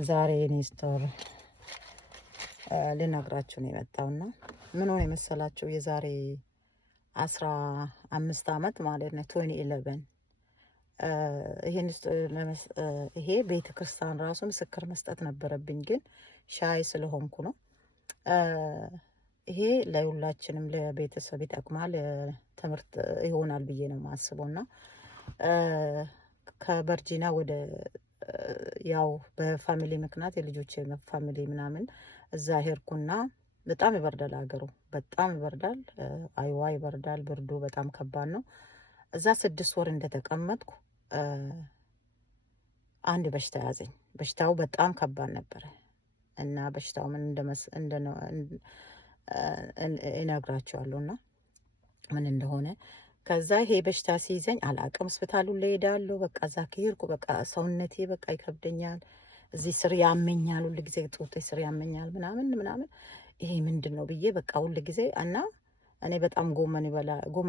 ዛሬ እኔ ስቶር ልነግራችሁ ነው የመጣውና ምን ሆነ የመሰላችሁ የዛሬ 15 ዓመት ማለት ነው 2011 ይሄ ቤተ ክርስቲያን ራሱ ምስክር መስጠት ነበረብኝ፣ ግን ሻይ ስለሆንኩ ነው። ይሄ ለሁላችንም ለቤተሰብ ይጠቅማል፣ ትምህርት ይሆናል ብዬ ነው የማስበውና ከቨርጂና ወደ ያው በፋሚሊ ምክንያት የልጆች ፋሚሊ ምናምን እዛ ሄድኩና በጣም ይበርዳል፣ ሀገሩ በጣም ይበርዳል፣ አይዋ ይበርዳል፣ ብርዱ በጣም ከባድ ነው። እዛ 6 ወር እንደተቀመጥኩ አንድ በሽታ ያዘኝ። በሽታው በጣም ከባድ ነበረ እና በሽታው ምን እነግራቸዋለሁና ምን እንደሆነ ከዛ ይሄ በሽታ ሲይዘኝ አላቅም። ሆስፒታሉን እሄዳለሁ። በቃ እዛ ከሄድኩ በቃ ሰውነቴ በቃ ይከብደኛል፣ እዚህ ስር ያመኛል፣ ሁሉ ጊዜ ጡቴ ስር ያመኛል ምናምን ይሄ ምንድን ነው ብዬ በቃ ሁሉ ጊዜ እና እኔ በጣም ጎመን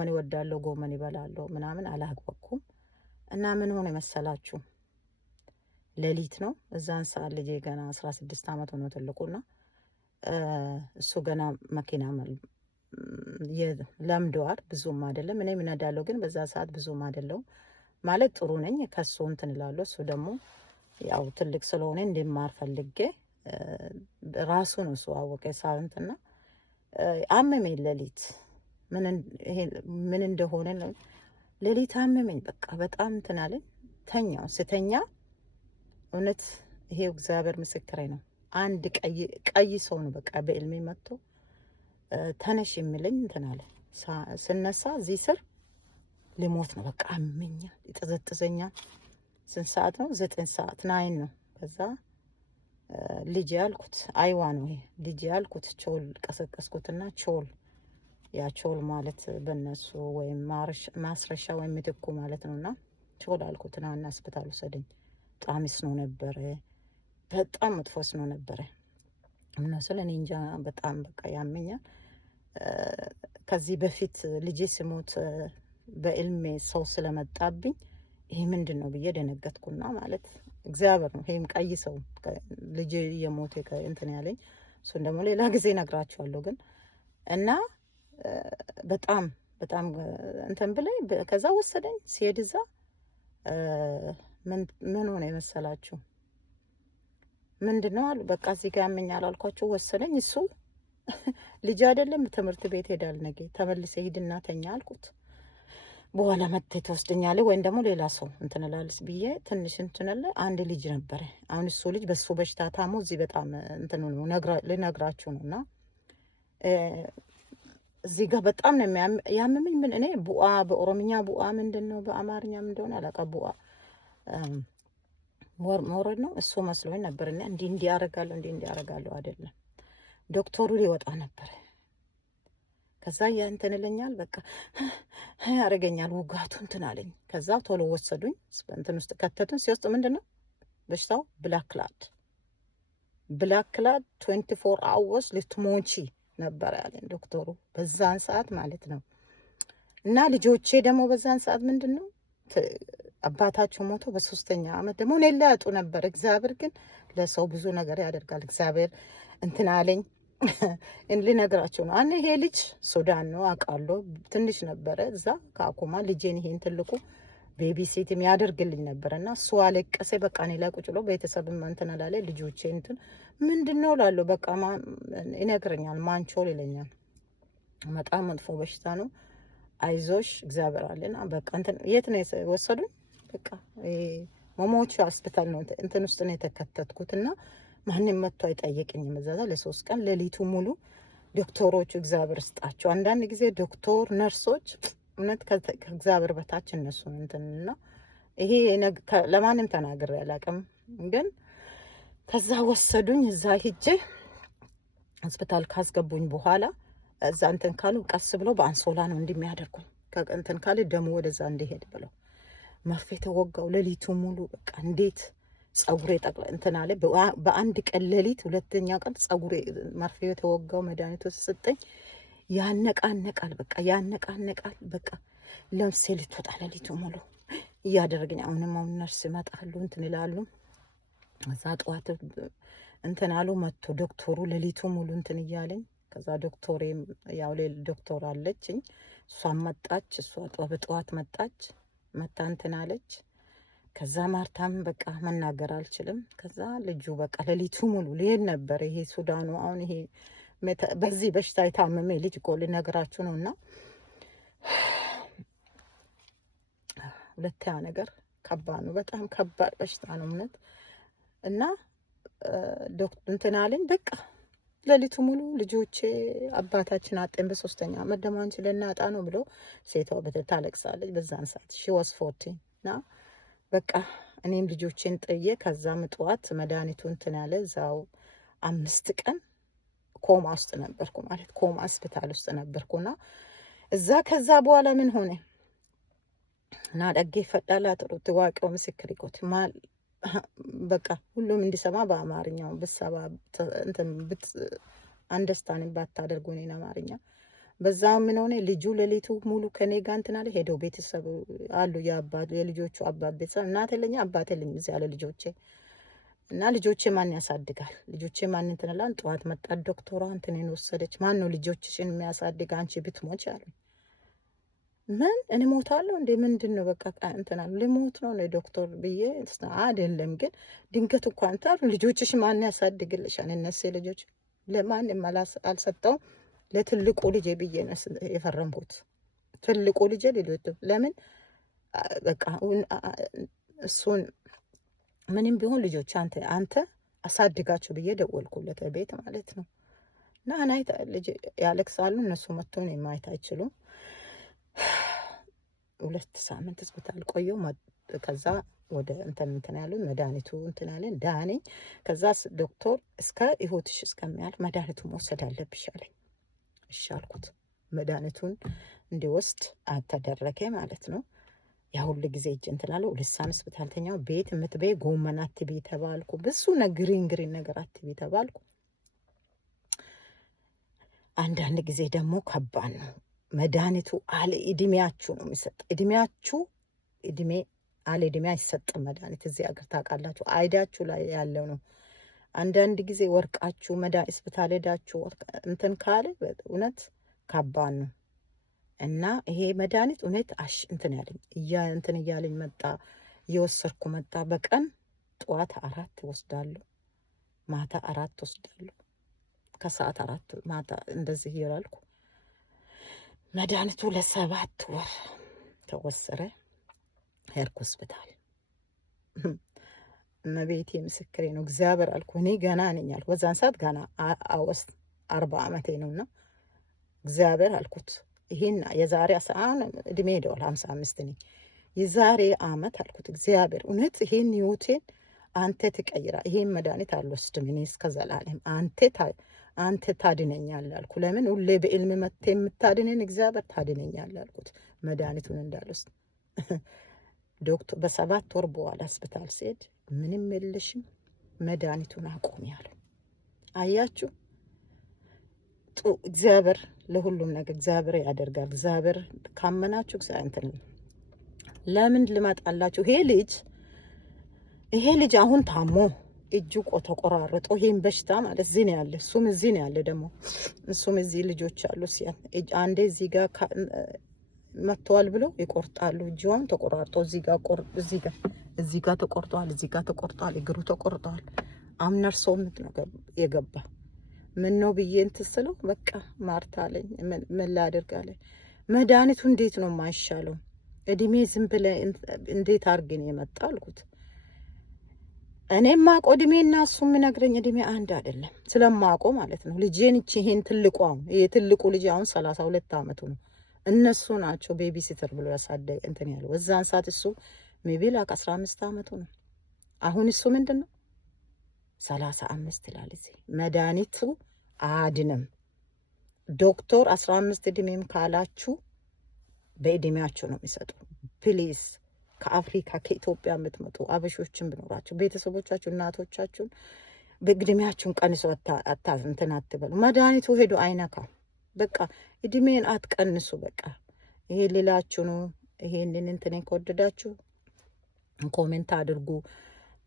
ይወዳለሁ፣ ጎመን ይበላለሁ ምናምን አላግበኩም። እና ምን ሆነ መሰላችሁ? ሌሊት ነው እዛን ሰዓት ልጄ ገና 16 ዓመት ሆኖ ትልቁና እሱ ገና መኪና ለምደዋል። ብዙም አይደለም፣ እኔ ምነዳለሁ፣ ግን በዛ ሰዓት ብዙም አይደለሁም ማለት ጥሩ ነኝ። ከሱ እንትን እላለሁ። እሱ ደግሞ ያው ትልቅ ስለሆነ እንዲማር ፈልጌ ራሱ ነው እሱ አወቀ ሳንትና አመመኝ። ሌሊት ምን እንደሆነ ሌሊት አመመኝ። በቃ በጣም እንትን አለኝ። ተኛው። ስተኛ እውነት ይሄው እግዚአብሔር ምስክሬ ነው፣ አንድ ቀይ ሰው ነው በቃ በእልሜ መጥቶ ተነሽ የሚለኝ እንትን አለ። ስነሳ እዚህ ስር ልሞት ነው በቃ አመኛል፣ ይጠዘጥዘኛል። ስንት ሰዓት ነው? 9 ሰዓት 9 ነው። ከዛ ልጅ ያልኩት አይዋ ነው ይሄ ልጅ ያልኩት ቾል ቀሰቀስኩትና ቾል ያ ቾል ማለት በነሱ ወይም ማስረሻ ወይም ምትኩ ማለት ነውና ቾል አልኩትና እና ሆስፒታል ወሰደኝ። በጣም ስኖ ነበረ፣ በጣም መጥፎ ስኖ ነበረ። እነሱ ለኔ እንጃ በጣም በቃ ያመኛል። ከዚህ በፊት ልጄ ሲሞት በእልሜ ሰው ስለመጣብኝ ይሄ ምንድን ነው ብዬ ደነገጥኩና ማለት እግዚአብሔር ነው። ይሄም ቀይ ሰው ልጄ የሞተ እንትን ያለኝ እሱን ደግሞ ሌላ ጊዜ ነግራችኋለሁ። ግን እና በጣም እንትን ብለኝ ከዛ ወሰደኝ። ሲሄድ እዛ ምን ሆነ የመሰላችሁ? ምንድነው አሉ። በቃ እዚህ ጋር ያመኛል አልኳቸው። ወሰደኝ። እሱ ልጅ አይደለም ትምህርት ቤት ሄዳል፣ ነገ ተመልሰ ሂድና ተኛ አልኩት። በኋላ መጥተህ ትወስደኛለህ ወይም ደግሞ ሌላ ሰው እንትን እላለሁ ብዬ ትንሽ እንትን አለ። አንድ ልጅ ነበረ። አሁን እሱ ልጅ በሱ በሽታ ታሞ እዚህ በጣም እንትን ነው ልነግራችሁ ነውና እዚህ ጋር በጣም ነው ያመመኝ። ምን እኔ ቡአ በኦሮምኛ ቡአ ምንድነው በአማርኛ ምን እንደሆነ አላውቅም። ቡአ መውረድ ነው እሱ መስሎኝ ነበርና እንዲህ ያደርጋለሁ አይደለም። ዶክተሩ ሊወጣ ነበር። ከዛ እንትን ይለኛል በቃ ያደርገኛል፣ ውጋቱ እንትን አለኝ። ከዛ ቶሎ ወሰዱኝ፣ እንትን ውስጥ ከተቱን። ሲወስጥ ምንድነው በሽታው ብላክ ክላድ 24 አወርስ ልትሞቺ ነበር ያለኝ ዶክተሩ በዛን ሰዓት ማለት ነው። እና ልጆቼ ደግሞ በዛን ሰዓት ምንድነው አባታቸው ሞቶ በ3ኛ ዓመት ደግሞ እኔ ላያጡ ነበር። እግዚአብሔር ግን ለሰው ብዙ ነገር ያደርጋል። እግዚአብሔር እንትን አለኝ ልነግራቸው ነው። ይሄ ልጅ ሱዳን ነው አውቃለሁ፣ ትንሽ ነበረ እዛ ከአኩማ ልጄን ይሄን ትልቁ ቤቢ ሲት የሚያደርግልኝ ነበርና እሱ አለቀሰ። በቃ እኔ ላይ ቁጭ ብሎ ቤተሰብም እንትን አላለ። ልጆቼ እንትን ምንድነው ላለው በቃ ይነግረኛል፣ ማንቾል ይለኛል። በጣም መጥፎ በሽታ ነው፣ አይዞሽ እግዚአብሔር አለና በቃ እንትን የት ነው ወሰዱኝ? በቃ ሞሞቹ ሆስፒታል ነው እንትን ውስጥ ነው የተከተትኩትና ማንም መጥቶ አይጠየቅኝም። እዛ ለ3 ቀን ሌሊቱ ሙሉ ዶክተሮቹ እግዚአብሔር ስጣቸው። አንዳንድ ጊዜ ዶክተር ነርሶች እውነት ከእግዚአብሔር በታች እነሱ እንትንና ይሄ ለማንም ተናግሬ አላውቅም። ግን ከዛ ወሰዱኝ። እዛ ሂጄ ሆስፒታል ካስገቡኝ በኋላ እዛ እንትን ካሉ ቀስ ብለው በአንሶላ ነው እንደሚያደርጉኝ። ከእንትን ካለ ደሙ ወደዛ እንዲሄድ ብለው መርፌ ተወጋው ሌሊቱ ሙሉ። በቃ እንዴት ጸጉሬ ጠቅላ እንትን አለ። በአንድ ቀን ሌሊት 2ኛ ቀን ጸጉሬ መርፌ ተወጋው። መድኃኒቱ ተሰጠኝ። ያነቃነቃል፣ በቃ ያነቃነቃል። በቃ ለምሴ ልትወጣ ሌሊቱ ሙሉ እያደረገኝ። አሁን ነርስ ይመጣሉ እንትን ይላሉ። እዛ ጠዋት እንትን አሉ መጥቶ ዶክተሩ ሌሊቱ ሙሉ እንትን እያለኝ ከዛ ዶክተሬም ያው ሌላ ዶክተር አለችኝ እሷም መጣች። እሷ በጠዋት መጣች መታ እንትን አለች። ከዛ ማርታም በቃ መናገር አልችልም። ከዛ ልጁ በቃ ሌሊቱ ሙሉ ሊሄድ ነበር። ይሄ ሱዳኑ አሁን ይሄ በዚህ በሽታ የታመመ ልጅ እኮ ልነግራችሁ ነው። እና ሁለተኛ ነገር ከባድ ነው፣ በጣም ከባድ በሽታ ነው እውነት። እና ዶክተር እንትን አለኝ በቃ ሌሊቱ ሙሉ ልጆቼ አባታችን አጤን በሶስተኛ አመት ደግሞ አንቺ ልናጣ ነው ብሎ ሴቷ ታለቅሳለች። በዛን ሰዓት ሺ ዋስ 14 እና በቃ እኔም ልጆቼን ጥዬ ከዛ ምጥዋት መድኃኒቱ እንትን ያለ እዛው 5 ቀን ኮማ ውስጥ ነበርኩ ማለት ኮማ ሆስፒታል ውስጥ ነበርኩና እዛ ከዛ በኋላ ምን ሆነ እና ደጌ ፈዳላ ጥሩ ትዋቀው ምስክር ይቆት ማል በቃ ሁሉም እንዲሰማ በአማርኛው በሰባ እንትን አንደርስታንድ ባታደርጉ ነው አማርኛ። በዛው ምን ሆነ ልጁ ሌሊቱ ሙሉ ከኔ ጋር እንትን አለ። ሄደው ቤተሰብ አሉ የልጆቹ አባት ቤተሰብ እናት የለኝ አባት የለኝ እዚህ ያለ ልጆቼ እና ልጆቼ ማን ያሳድጋል? ልጆቼ ማን እንትን አላን። ጠዋት መጣ ዶክተሯ እንትኔን ወሰደች። ማን ነው ልጆችሽን የሚያሳድግ አንቺ ብትሞች አለ። ምን እኔ ሞታለሁ እንዴ? ምንድን ነው በቃ እንትን አለ ልሞት ነው ነው ዶክተር ብዬ አይደለም ግን ድንገት እንኳን ታሩ ልጆችሽ ማን ያሳድግልሻል? እነሱ ልጆች ለማንም አልሰጠው ለትልቁ ልጄ ብዬ ነው የፈረምኩት። ትልቁ ልጄ ልጆች ለምን በቃ እሱን ምንም ቢሆን ልጆች አንተ አሳድጋቸው ብዬ ደወልኩለት ቤት ማለት ነው። እና ናይት ልጅ ያለቅሳሉ እነሱ መጥቶ ነው ማየት አይችሉም። 2 ሳምንት ሆስፒታል ቆየሁ። ከዛ ወደ እንትን ያሉ መድኃኒቱ እንትን ያለን ዳኔ። ከዛ ዶክተር እስከ ህይወትሽ እስከሚያልፍ መድኃኒቱ መውሰድ አለብሽ አለኝ። እሺ አልኩት። መድኃኒቱን እንዲወስድ አተደረገ ማለት ነው። ያ ሁሉ ጊዜ እጅ እንትን አለው። 2 ሳምንት ሆስፒታል ተኛው። ቤት የምትበይ ጎመን አትቢ ተባልኩ። ብዙ ግሪን ነገር አትቢ ተባልኩ። አንዳንድ ጊዜ ደግሞ ከባድ ነው መድኃኒቱ። አለ እድሜያችሁ ነው የሚሰጥ። እድሜ አለ እድሜ አይሰጥም መድኃኒት እዚህ ሀገር ታውቃላችሁ። አይዳችሁ ላይ ያለው ነው። አንዳንድ ጊዜ ወርቃችሁ መድኃኒት ሆስፒታል ሄዳችሁ እንትን ካለ እውነት ከባድ ነው። እና ይሄ መድኃኒት እውነት እንትን ያለኝ እንትን እያለኝ መጣ። እየወሰድኩ መጣ። በቀን ጠዋት 4 ወስዳለሁ፣ ማታ 4 ወስዳለሁ፣ ከሰዓት 4 ማታ እንደዚህ ይላልኩ። መድኃኒቱ ለ7 ወር ተወሰረ። ሄድኩ ሆስፒታል። እመቤቴ ምስክሬ ነው። እግዚአብሔር አልኩ እኔ ገና ነኝ አልኩ። በዛን ሰዓት ገና 40 ዓመቴ ነውና እግዚአብሔር አልኩት ይሄን የዛሬ አሁን እድሜ ሄደዋል 55 ነኝ። የዛሬ አመት አልኩት እግዚአብሔር እውነት ይሄን ህይወቴን አንተ ትቀይራ። ይሄን መድኃኒት አልወስድም እኔ እስከ ዘላለም አንተ ታድነኛለህ አልኩ። ለምን ሁሌ በዕልም መጥተህ የምታድነኝ እግዚአብሔር ታድነኛለህ አልኩት። መድኃኒቱን እንዳልወስድ ዶክተር በ7 ወር በኋላ ሆስፒታል ሲሄድ ምንም የለሽም መድኃኒቱን አቆሚ አለ። አያችሁ እግዚአብሔር ለሁሉም ነገር እግዚአብሔር ያደርጋል። እግዚአብሔር ካመናችሁ እግዚአብሔር እንትን ለምን ልመጣላችሁ? ይሄ ልጅ አሁን ታሞ እጁ ተቆራርጦ ይሄን በሽታ ማለት እዚህ ነው ያለ። እሱም እዚህ ነው ያለ። ደግሞ እሱም እዚህ ልጆች አሉ። አንዴ እዚህ ጋር መጥተዋል ብሎ ይቆርጣሉ። እጁን ተቆራርጦ እዚህ ጋር ተቆርጧል፣ እዚህ ጋር ተቆርጧል፣ እግሩ ተቆርጧል። አምነርሶ ነው የገባ ምን ነው ብዬ እንትን ስለው በቃ ማርታ አለኝ። ምን ላድርግ አለኝ። መድኃኒቱ እንዴት ነው የማይሻለው? እድሜ ዝም ብለህ እንዴት አድርጌ ነው የመጣ አልኩት። እኔም ማቆ እድሜና እሱ የምነግረኝ እድሜ አንድ አይደለም ስለማቆ ማለት ነው። ልጄን ይሄን ትልቁ አሁን ትልቁ ልጅ አሁን 32 ዓመቱ ነው። እነሱ ናቸው ቤቢ ሲተር ብሎ ያሳደገ እንትን ያለው። በዛን ሰዓት እሱ ሜቢ ላክ 15 ዓመቱ ነው። አሁን እሱ ምንድነው 35 ይላል። እዚህ መድኃኒቱ አድንም ዶክተር 15 እድሜም ካላችሁ በእድሜያችሁ ነው የሚሰጡ። ፕሊዝ ከአፍሪካ ከኢትዮጵያ የምትመጡ አበሾችን ብኖራችሁ ቤተሰቦቻችሁ እናቶቻችሁን በእድሜያችሁን ቀንሶ እንትን አትበሉ። መድኃኒቱ ሄዶ አይነካም። በቃ እድሜን አትቀንሱ። በቃ ይሄ ሌላችሁ ነው። ይሄንን እንትን ከወደዳችሁ ኮሜንት አድርጉ፣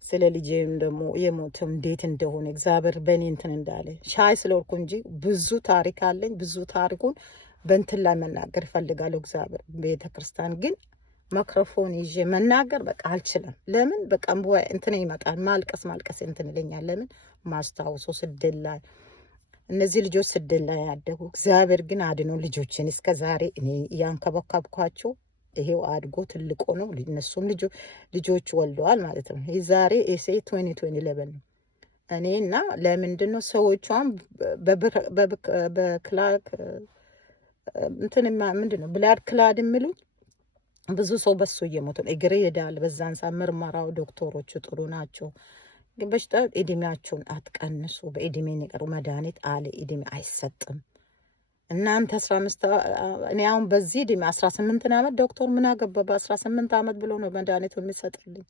ስለ ልጄም ደግሞ የሞተው እንዴት እንደሆነ እግዚአብሔር በእኔ እንትን እንዳለ ሻይ ስለወርኩ እንጂ ብዙ ታሪክ አለኝ። ብዙ ታሪኩን በእንትን ላይ መናገር ይፈልጋለሁ። እግዚአብሔር ቤተ ክርስቲያን ግን ማይክሮፎን ይዤ መናገር በቃ አልችልም። ለምን በቃ እንትን ይመጣል፣ ማልቀስ እንትን ይለኛል። ለምን ማስታውሶ ስደት ላይ እነዚህ ልጆች ስደት ላይ ያደጉ እግዚአብሔር ግን አድኖ ልጆችን እስከ ዛሬ እኔ እያንከባከብኳቸው ይሄው አድጎ ትልቆ ነው። እነሱም ልጆች ወልደዋል ማለት ነው። ይህ ዛሬ ኤሴ 2011 ነው። እኔ እና ለምንድን ነው ሰዎቿም በክላክ እንትን ምንድን ነው ብላድ ክላድ የሚሉት ብዙ ሰው በሱ እየሞቱ ነው። እግሬ ሄዳል። በዛን ሰዓት ምርመራው ዶክተሮቹ ጥሩ ናቸው፣ ግን በሽታ እድሜያቸውን አትቀንሱ። በእድሜ የቀሩ መድኃኒት አለ እድሜ አይሰጥም። እናንተ 15 እኔ አሁን በዚህ እድሜ 18 ዓመት ዶክተር ምን አገባ በ18 ዓመት ብሎ ነው መድኃኒቱ የሚሰጥልኝ።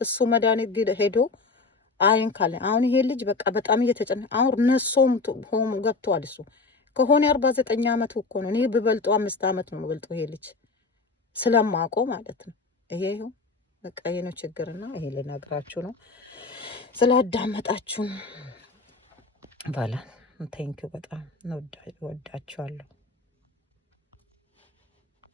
እሱ መድኃኒት ሄዶ አይን ካለ አሁን ይሄ ልጅ በቃ በጣም እየተጨነ አሁን ነሶም ሆም ገብቷል። እሱ ከሆነ 49 ዓመቱ እኮ ነው። እኔ ብበልጦ 5 ዓመት ነው ብበልጦ ይሄ ልጅ ስለማውቀው ማለት ነው። ይሄ ይሁን በቃ ይሄ ነው ችግርና ይሄ ልነግራችሁ ነው። ስላዳመጣችሁን ባላ ቴንኪው በጣም ወዳችኋለሁ።